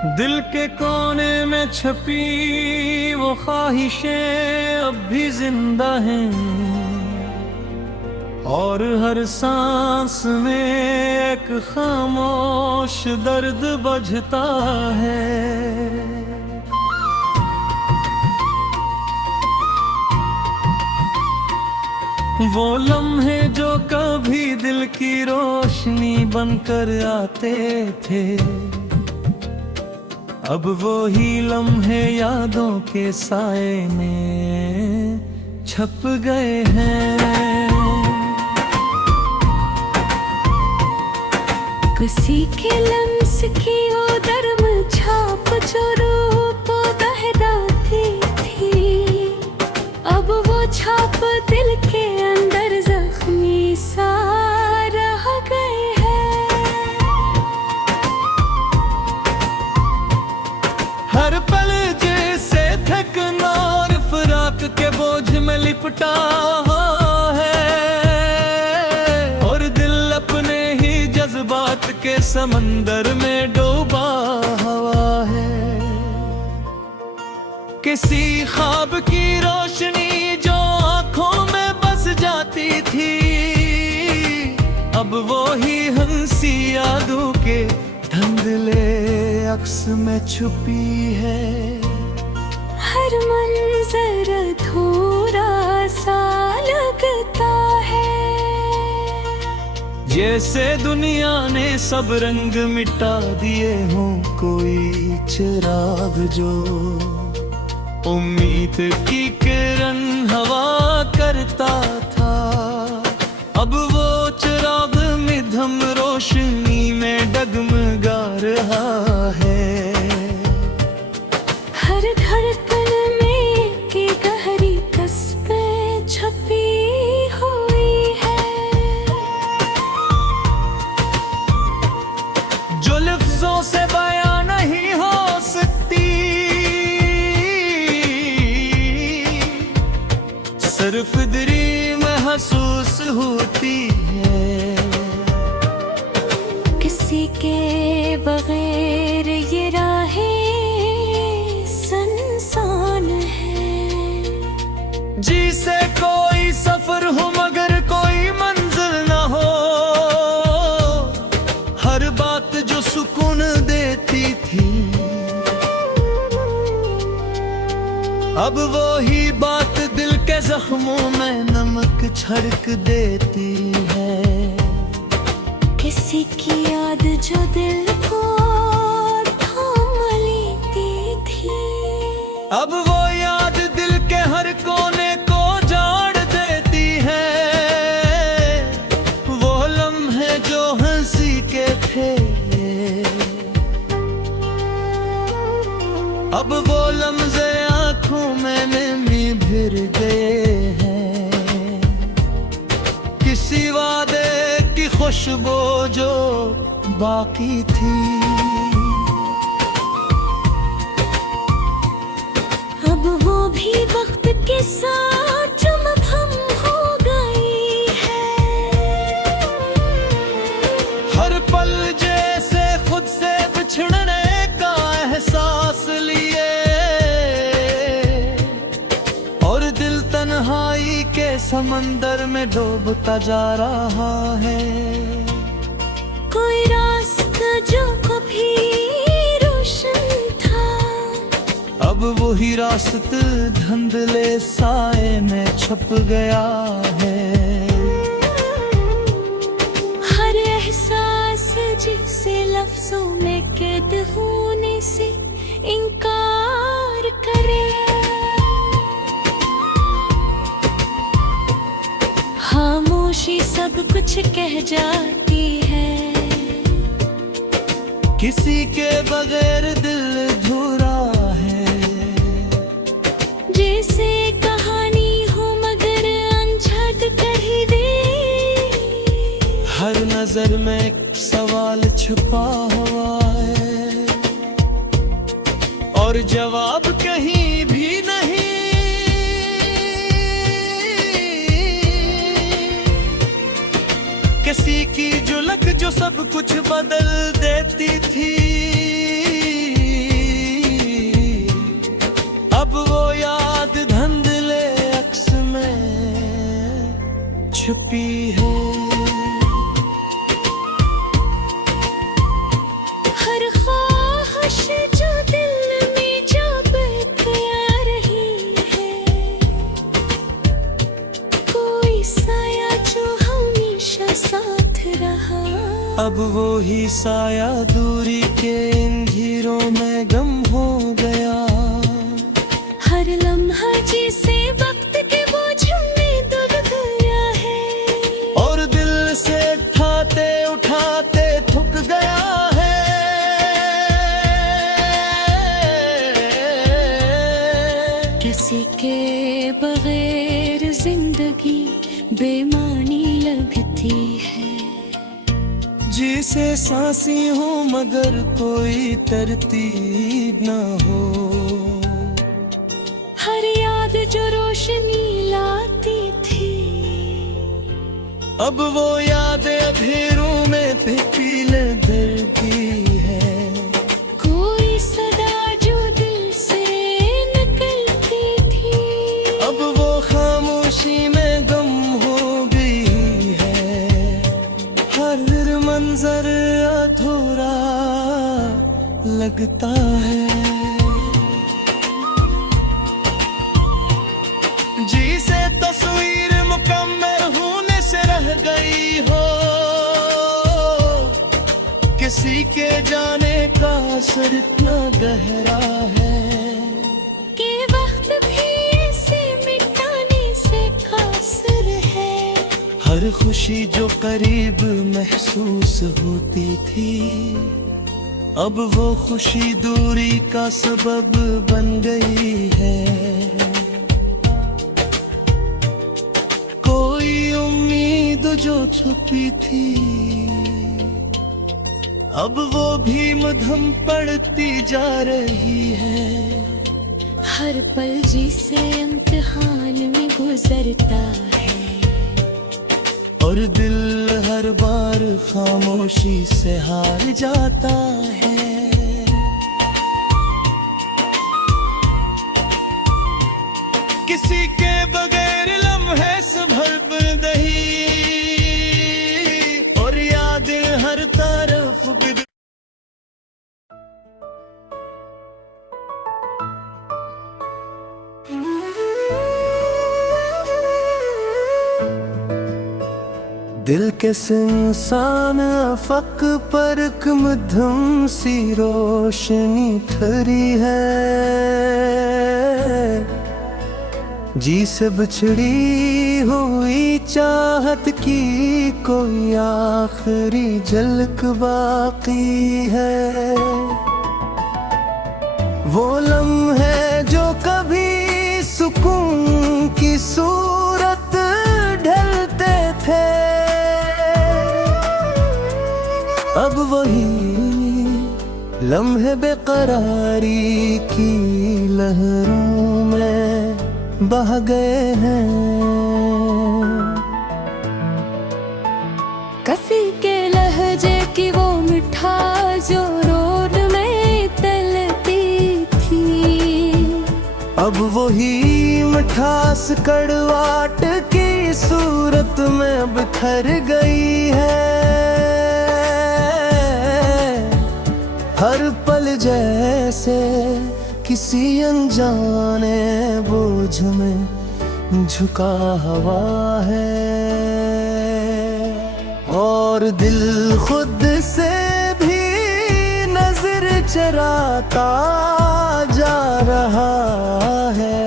दिल के कोने में छपी वो ख्वाहिशें अब भी जिंदा हैं, और हर सांस में एक खामोश दर्द बजता है। वो लम्हे जो कभी दिल की रोशनी बनकर आते थे, अब वो ही लम्हे यादों के साए में छप गए हैं। किसी के लम्स की वो दर्म छाप जो रूप बहराती थी, अब वो छाप दिल के अंदर जख्मी सा रह गए हैं। हर पल जैसे थकना और फराक के बोझ में लिपटा है, और दिल अपने ही जज्बात के समंदर में डूबा हुआ है। किसी ख्वाब की रोशनी जो आंखों में बस जाती थी, अब वो ही हंसी यादों के धुंधले अक्स में छुपी है। हर मंजर थोड़ा सा लगता है, जैसे दुनिया ने सब रंग मिटा दिए हों। कोई चिराग जो उम्मीद की किरण हवा करता था, अब वो चिराग मिधम रोशनी में डगमगा रहा है। हर धड़कन में की गहरी कसमें छपी हुई है, जो लफ्जों से बयां नहीं हो सकती, सिर्फ दिली महसूस होती है। किसी के बगैर ये राहें सुनसान है, जी से कोई सफर हो मगर कोई मंजिल ना हो। हर बात जो सुकून देती थी, अब वो ही बात दिल के जख्मों में नमक छिड़क देती है। किसी की याद जो दिल को थाम लेती थी, अब वो याद दिल के हर कोने को जाड़ देती है। वो लम्हे जो हंसी के थे, अब वो लम्हे आंखों में नमी भर गए हैं। किसी वादे की खुशबू जो बाकी थी, अब वो भी वक्त के साथ चमकम हो गई है। हर पल जैसे खुद से बिछड़ने का एहसास लिए, और दिल तन्हाई के समंदर में डूबता जा रहा है। कोई रास्ता जो कभी रोशन था, अब वही रास्ता धुंधले साए में छुप गया है। हर एहसास जिसे लफ्जों में कैद होने से इनकार करे, खामोशी सब कुछ कह जाती है। किसी के बगैर दिल अधूरा है, जैसे कहानी हो मगर अनछट कही दे। हर नजर में एक सवाल छुपा हुआ है, और जवाब कहीं भी नहीं। किसी की झलक जो सब कुछ बदल देती थी, छुपी है। हर ख्वाहिश जो दिल में जब आ रही है, कोई साया जो हमेशा साथ रहा। अब वो ही साया दूरी के इन घेरों में गम हो गया। हर लम्हा जिसे वक्त के बोझ में दब गया है, और दिल से उठाते उठाते थक गया है। किसी के बगैर जिंदगी बेमानी लगती है। जिसे सांसी हो मगर कोई तरतीब न हो। हर याद जो रोशनी लाती थी, अब वो याद अंधेरों में पीले दर्दी है। कोई सदा जो दिल से निकलती थी, अब वो खामोशी में गम हो गई है। हर मंजर अधूरा लगता है। जिसे तस्वीर मुकम्मल होने से रह गई हो, किसी के जाने का असर इतना गहरा है कि वक्त भी इसे मिटाने से कासिर है। हर खुशी जो करीब महसूस होती थी, अब वो खुशी दूरी का सबब बन गई है। कोई उम्मीद जो छुपी थी, अब वो भी मध्यम पड़ती जा रही है। हर पल जिसे इम्तिहान में गुजरता है, और दिल हर बार खामोशी से हार जाता है। किसी के बगैर लम्हे संभल नहीं, और याद हर तरफ बिद। दिल के इंसान अफक पर एक मध्यम सी रोशनी ठहरी है। जी से बिछड़ी हुई चाहत की कोई आखिरी झलक बाकी है। वो लम्हे जो कभी सुकून की सूरत ढलते थे, अब वही लम्हे बेकरारी की लहरों में बह गए हैं। किसी के लहजे की वो मिठास जो रोड में तलती थी, अब वही मिठास कड़वाट की सूरत में बिखर गई है। हर पल जैसे किसी अनजाने बोझ में झुका हुआ है, और दिल खुद से भी नजर चराता जा रहा है।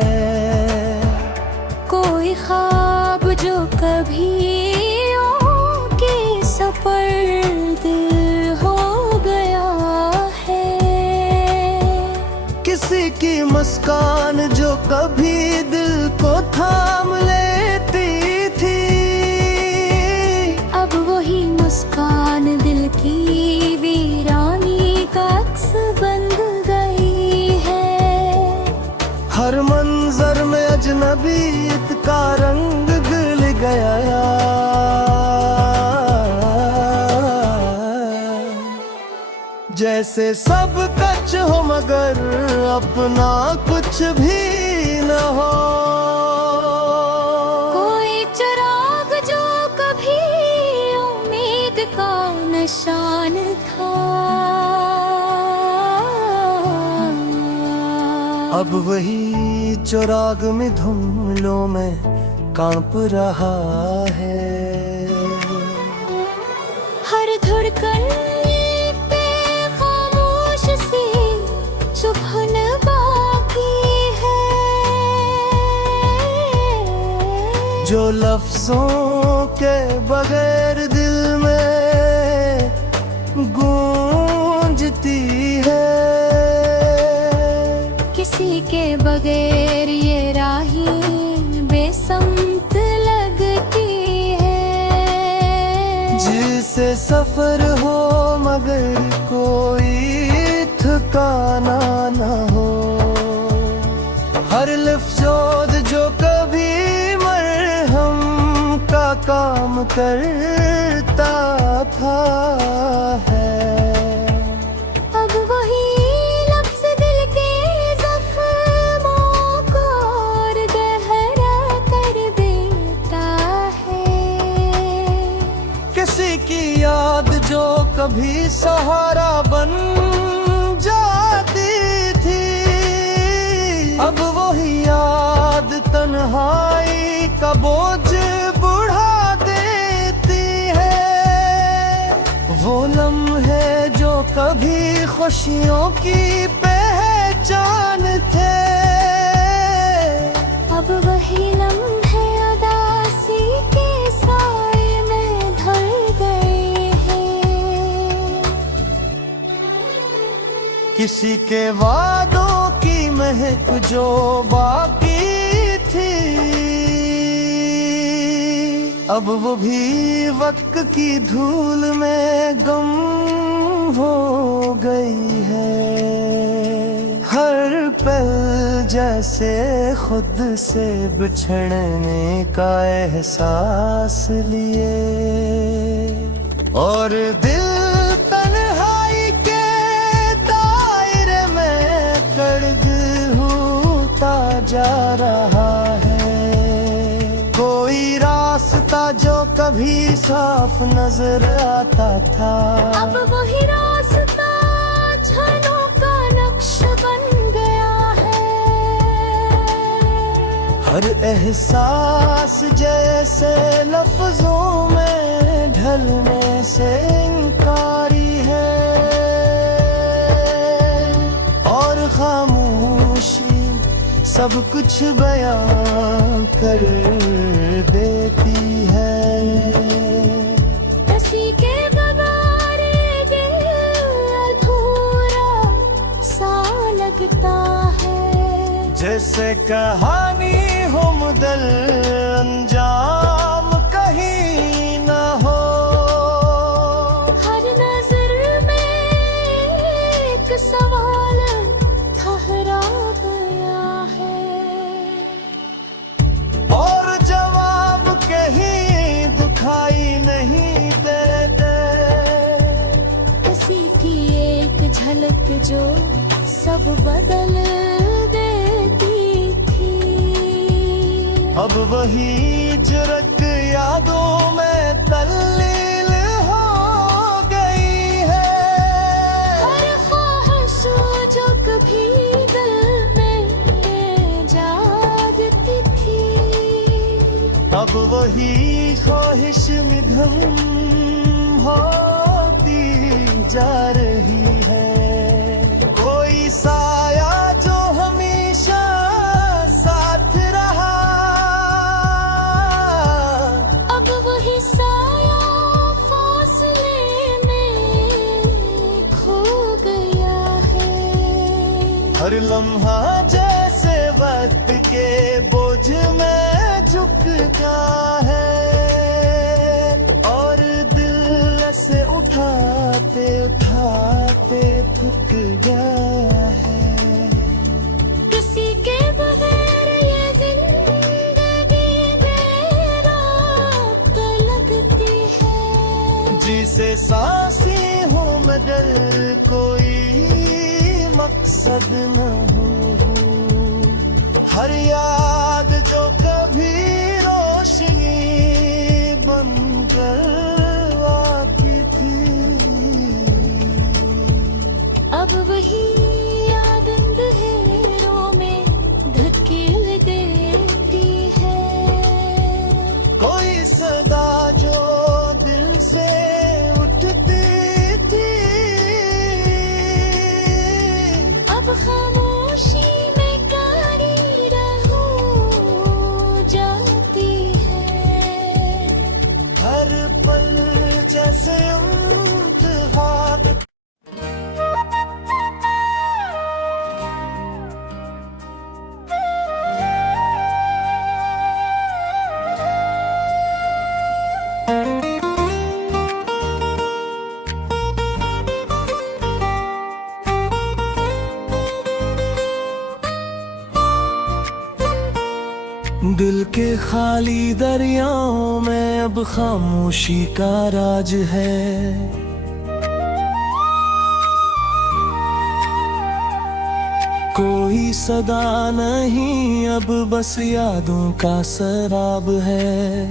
कोई ख्वाब जो कभी के सपर्द हो गया है। किसी की मुस्कान जो कभी दिल को थाम लेती थी, अब वही मुस्कान दिल की वीरानी का अक्स बन गई है। हर मंजर में अजनबीयत का रंग घुल गया। जैसे सब कुछ हो मगर अपना कुछ भी न हो। कोई चिराग जो अब वही चुराग में धुमलों में कांप रहा है। हर धड़कन पे खामोश सी चुभन बाकी है। जो लफ्जों के बगैर दिल में गूंजती है। किसी के बगैर ये राही बेसमत लगती है। जिसे सफर हो मगर कोई ठिकाना न हो। हर लफ्ज़ जो कभी मरहम का काम करता था है। अब वही लफ्ज़ दिल के ज़ख्मों को और गहरा कर देता है। किसी की याद जो कभी सहारा बन जाती थी। अब वही याद तन्हाई का बोझ बढ़ा देती है। वो लम्हे जो कभी खुशियों की पहचान थे। अब वही लम्हे उदासी के साए में ढल गए हैं। किसी के वादों की महक जो बाकी थी। अब वो भी वक्त की धूल में गुम हो गई है। हर पल जैसे खुद से बिछड़ने का एहसास लिए। और दिल तन्हाई के दायरे में कड़ग होता जा रहा है। कोई रास्ता जो कभी साफ नजर आता था। अब वही रास्ता झलों का नक्श बन गया है। हर एहसास जैसे लफ्जों में ढलने से इनकारी है। और खामोशी सब कुछ बयां कर देती है। किसी के बगैर दिल अधूरा सा लगता है। जैसे कहानी हो मुदल अंजाम कहीं न हो। हर नजर में एक सवाल ठहरा गया है। और जवाब कहीं दिखाई नहीं देते। किसी की एक झलक जो सब बदल देती थी। अब वही जुर्रत यादों में तल्लील हो गई है। हर ख्वाहिश जो कभी दिल में जागती थी। अब वही ख्वाहिश में धम होती जा रही है। कोई साया जो हमेशा साथ रहा। अब वही साया फासले में खो गया है। हर लम्हा जैसे वक्त के बोझ में झुकता है। और दिल से उठाते उठाते थक गया है। किसी के बगैर ये जिंदगी बेराब लगती है। जिसे सांसी हो मगर कोई मकसद न हो। हर याद जो कभी रोशनी बनकर आती थी। अब वही याद अंधेरों में दिल के खाली दरियाओं में अब खामोशी का राज है। कोई सदा नहीं अब बस यादों का सराब है।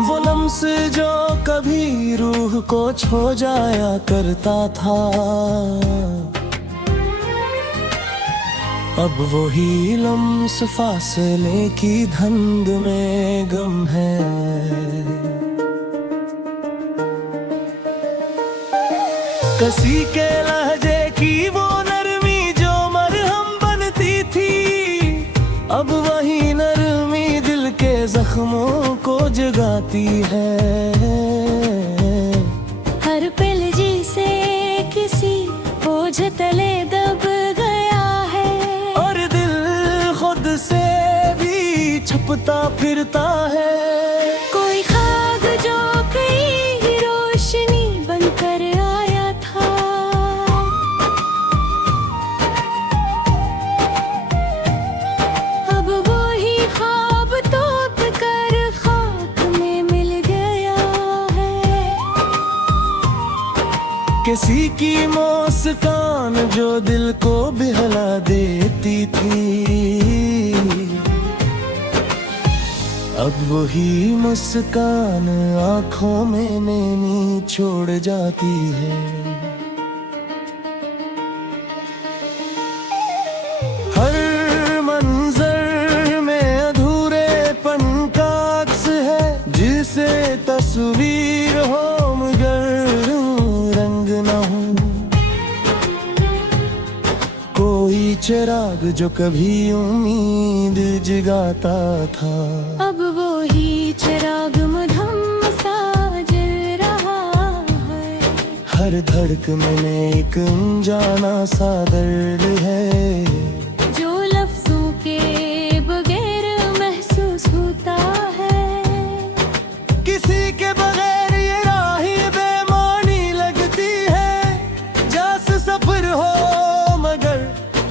वो लम्स जो कभी रूह को छो जाया करता था, अब वही लम्स फासले की धुंध में गम है। कसी के लहजे की वो नरमी जो मरहम बनती थी, अब वही नरमी दिल के जख्मों को जगाती है। हर पल जिसे किसी बोझ तले दब गया है, और दिल खुद से भी छुपता फिरता है। कोई खाब जो कई रोशनी बनकर आया था, अब वही ख्वाब तोड़ कर खाक में मिल गया है। किसी की मुस्कान जो दिल को बहला देती थी, अब वही मुस्कान आंखों में नैनी छोड़ जाती है। हर मंजर में अधूरेपन का अक्स है, जिसे तस्वीर हो मगर रंग न हो। कोई चिराग जो कभी उम्मीद जगाता था, अब वही चिराग मधम सा जल रहा है। हर धड़कन में एक अनजाना सा दर्द है, जो लफ्जों के बगैर महसूस होता है। किसी के बगैर ये राहें बेमानी लगती है। जैसे सफर हो मगर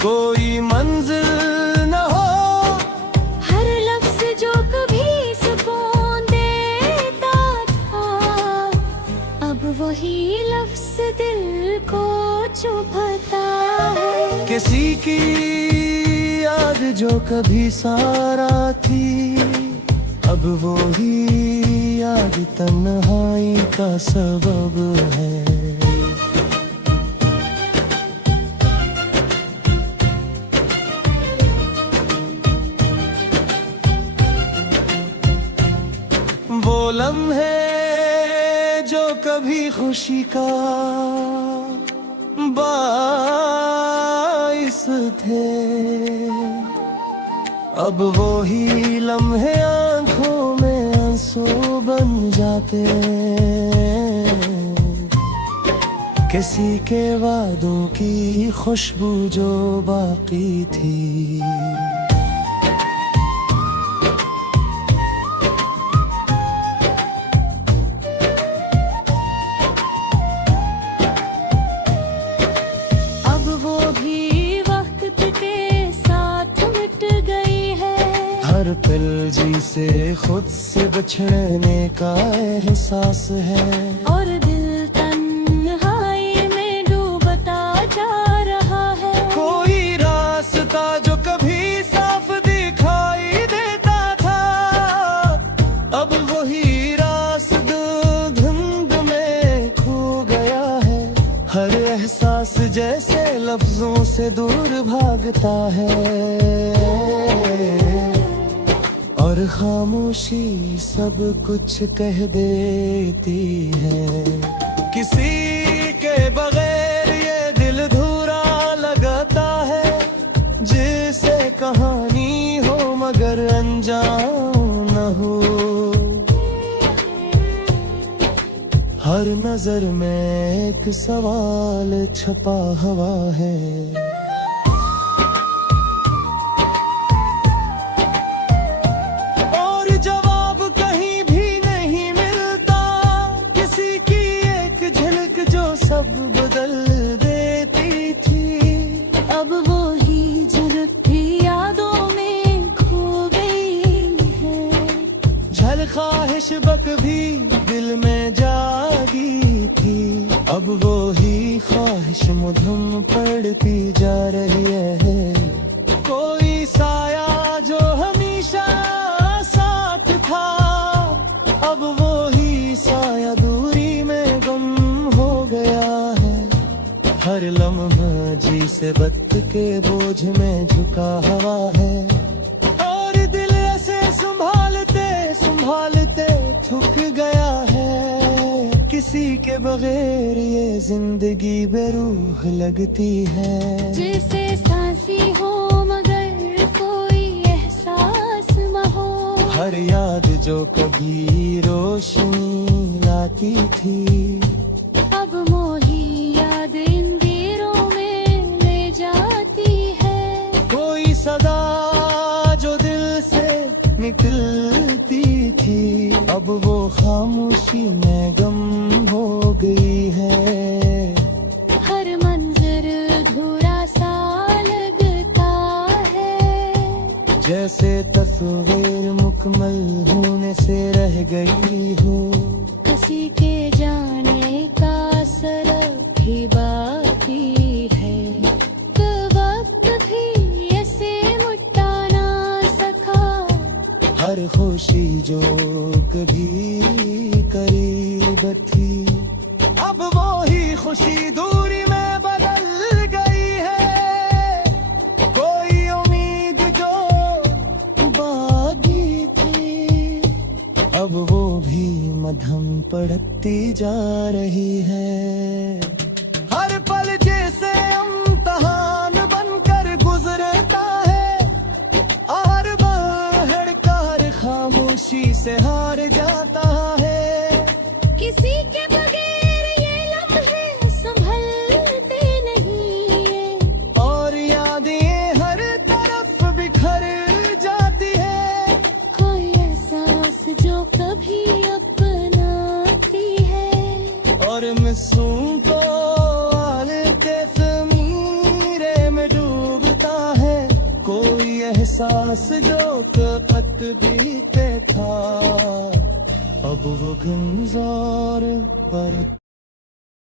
कोई मंजिल न हो। हर लफ्ज जो कभी सुकून देता था, अब वही लफ्ज दिल को चुभता है। किसी की याद जो कभी सारा थी, अब वो ही याद तन्हाई का सबब है। वो लम्हे जो कभी खुशी का बाइस थे, अब वो ही लम्हे आंखों में आंसू बन जाते। किसी के वादों की खुशबू जो बाकी थी, हर पल जी से खुद से बिछड़ने का एहसास है। और दिल तन्हाई में डूबता जा रहा है। कोई रास्ता जो कभी साफ दिखाई देता था, अब वही रास्ता धुंध में खो गया है। हर एहसास जैसे लफ्जों से दूर भागता है, और खामोशी सब कुछ कह देती है। किसी के बगैर ये दिल धूरा लगता है, जिसे कहानी हो मगर अंजाम न हो। हर नजर में एक सवाल छपा हुआ है, सब बदल देती थी। अब वो ही झलक भी यादों में खुशबक भी दिल में जागी थी, अब वो ही ख्वाहिश मुधम पड़ती जा रही है। कोई साया जो हमेशा साथ था, अब वो ही साया दूरी में गुम हो गया है। हर लम्हा जी से बत के बोझ में झुका हवा है, और दिल ऐसे संभालते संभालते थक गया है। किसी के बगैर ये जिंदगी बेरूह लगती है। जैसे सांसी हो मगर कोई एहसास न हो, हर याद जो कभी रोशनी लाती थी, अब मोही याद इन दिलों में ले जाती है। कोई सदा जो दिल से निकलती थी, अब वो खामोशी में गम हो गई है। हर मंजर अधूरा सा लगता है, जैसे तस्वीर मुकम्मल होने से रह गई हो। किसी के जाने का सरब भी बाकी है, तो वक्त भी ऐसे मुट्टा ना सका। हर खुशी जो कभी करीब थी, अब वो ही खुशी दूरी में बदल गई है। कोई उम्मीद जो बागी थी, अब वो भी मध्यम पड़ती जा रही है। हर पल जैसे इम्तिहान बनकर गुजरता है, और बाहर कार खामोशी से हार जाता है। किसी के बगैर ये लम्हे संभलते नहीं है, और यादें हर तरफ बिखर जाती है। कोई एहसास जो कभी अपनाती है, और मिसूं तो आलते ज़मीरे में डूबता है। कोई एहसास जो कत बीते था, अब वो गुंजार पर